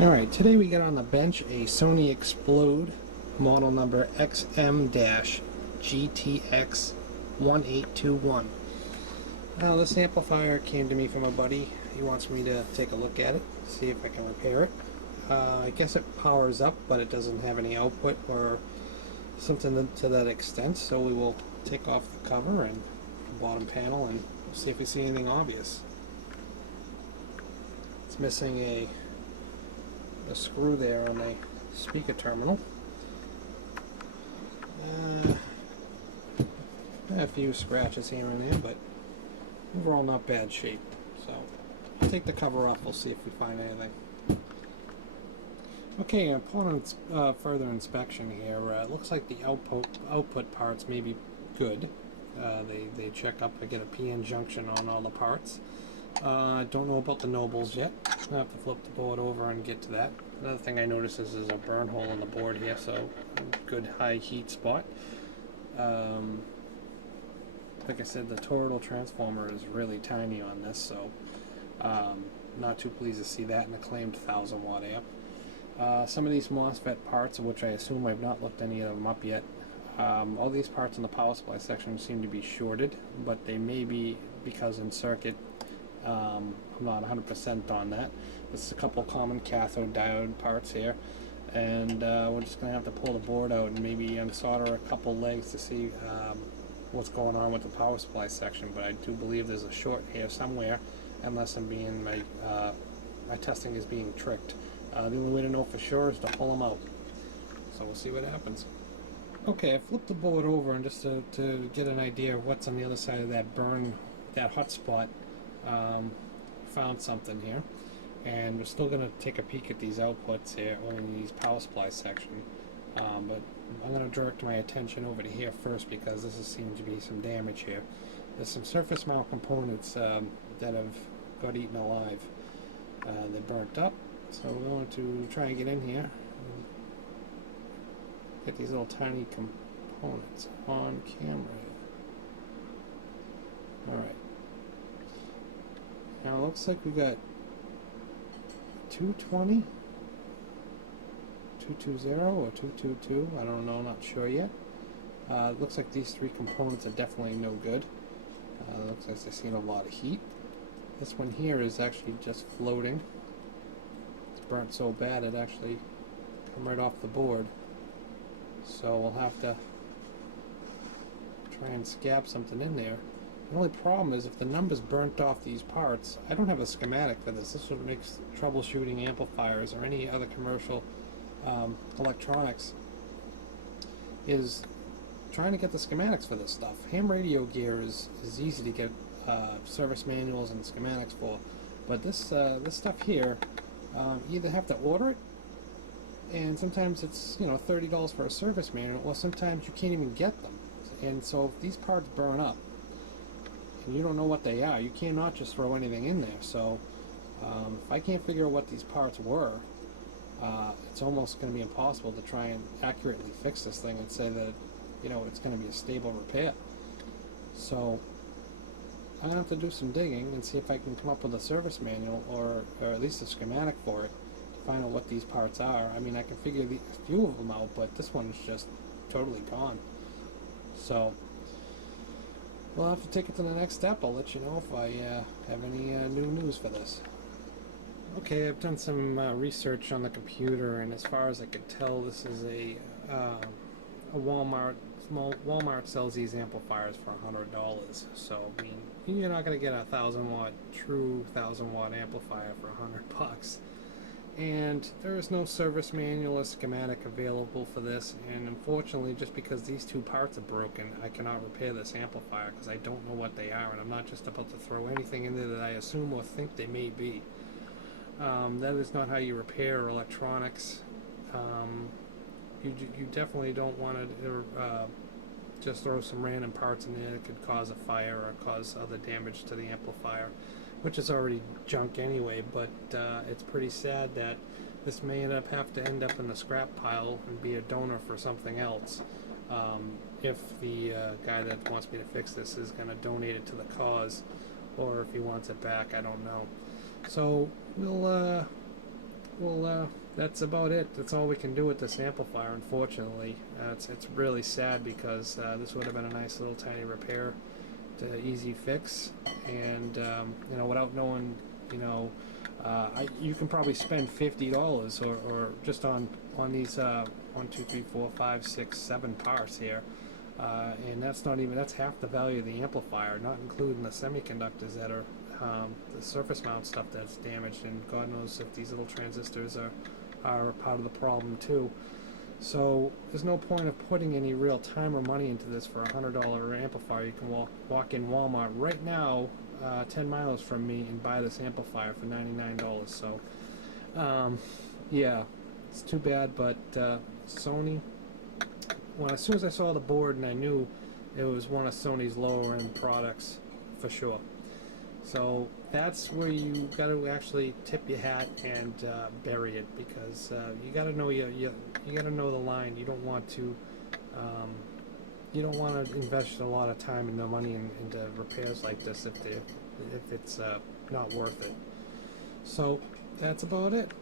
Alright, today we got on the bench a Sony Explode model number XMGTX1821. This amplifier came to me from a buddy. He wants me to take a look at it, see if I can repair it. I guess it powers up, but it doesn't have any output or something to that extent, so we will take off the cover and the bottom panel and see if we see anything obvious. It's missing a screw there on the speaker terminal. A few scratches here and there, but overall not bad shape. So I'll take the cover off, we'll see if we find anything. Okay, upon further inspection here, it looks like the output parts may be good. They check up, I get a PN junction on all the parts. I don't know about the nobles yet. I'll have to flip the board over and get to that. Another thing I notice is there's a burn hole in the board here, so a good high heat spot. Like I said, the toroidal transformer is really tiny on this, so not too pleased to see that in a claimed 1000 watt amp. Some of these MOSFET parts, of which I assume I've not looked any of them up yet, all these parts in the power supply section seem to be shorted, but they may be because in circuit. I'm not 100% on that. This is a couple common cathode diode parts here, and we're just going to have to pull the board out and maybe unsolder a couple legs to see what's going on with the power supply section. But I do believe there's a short here somewhere, unless I'm being my testing is being tricked. The only way to know for sure is to pull them out. So we'll see what happens. Okay, I flipped the board over and just to get an idea of what's on the other side of that that hot spot. Found something here, and we're still going to take a peek at these outputs here, or in these power supply section, but I'm going to direct my attention over to here first because this seems to be some damage here. There's some surface mount components that have got eaten alive. They're burnt up, so we're going to try and get in here and get these little tiny components on camera. Alright. Now it looks like we got 220, 220 or 222, I don't know, not sure yet. It looks like these three components are definitely no good. It looks like they've seen a lot of heat. This one here is actually just floating. It's burnt so bad it actually come right off the board. So we'll have to try and scab something in there. The only problem is if the number's burnt off these parts, I don't have a schematic for this. This is what makes troubleshooting amplifiers or any other commercial electronics, is trying to get the schematics for this stuff. Ham radio gear is easy to get service manuals and schematics for, but this stuff here, you either have to order it, and sometimes it's $30 for a service manual, or sometimes you can't even get them. And so if these parts burn up, you don't know what they are, you cannot just throw anything in there. So if I can't figure out what these parts were, it's almost going to be impossible to try and accurately fix this thing and say that it's going to be a stable repair. So I'm going to have to do some digging and see if I can come up with a service manual or at least a schematic for it to find out what these parts are. I mean, I can figure a few of them out, but this one's just totally gone. So we'll have to take it to the next step. I'll let you know if I have any new news for this. Okay, I've done some research on the computer, and as far as I could tell, this is a Walmart. Walmart sells these amplifiers for $100. So I mean, you're not going to get a true 1000 watt amplifier for $100. And there is no service manual or schematic available for this, and unfortunately, just because these two parts are broken, I cannot repair this amplifier because I don't know what they are, and I'm not just about to throw anything in there that I assume or think they may be. That is not how you repair electronics. You definitely don't want to just throw some random parts in there that could cause a fire or cause other damage to the amplifier, which is already junk anyway. But it's pretty sad that this may end up in the scrap pile and be a donor for something else, if the guy that wants me to fix this is going to donate it to the cause, or if he wants it back, I don't know. So we'll well, that's about it. That's all we can do with this amplifier, unfortunately. It's really sad because this would have been a nice little tiny repair to easy fix, and you know, without knowing, you know, you can probably spend $50 or just on these 1, 2, 3, 4, 5, 6, 7 parts here, and that's half the value of the amplifier, not including the semiconductors that are the surface mount stuff that's damaged, and God knows if these little transistors are part of the problem too. So there's no point of putting any real time or money into this for a $100 amplifier. You can walk in Walmart right now, 10 miles from me, and buy this amplifier for $99. So yeah, it's too bad, but Sony, as soon as I saw the board, and I knew it was one of Sony's lower end products for sure. So that's where you got to actually tip your hat and bury it, because you got to know you got to know the line. You don't want to invest a lot of time and no money into repairs like this if it's not worth it. So that's about it.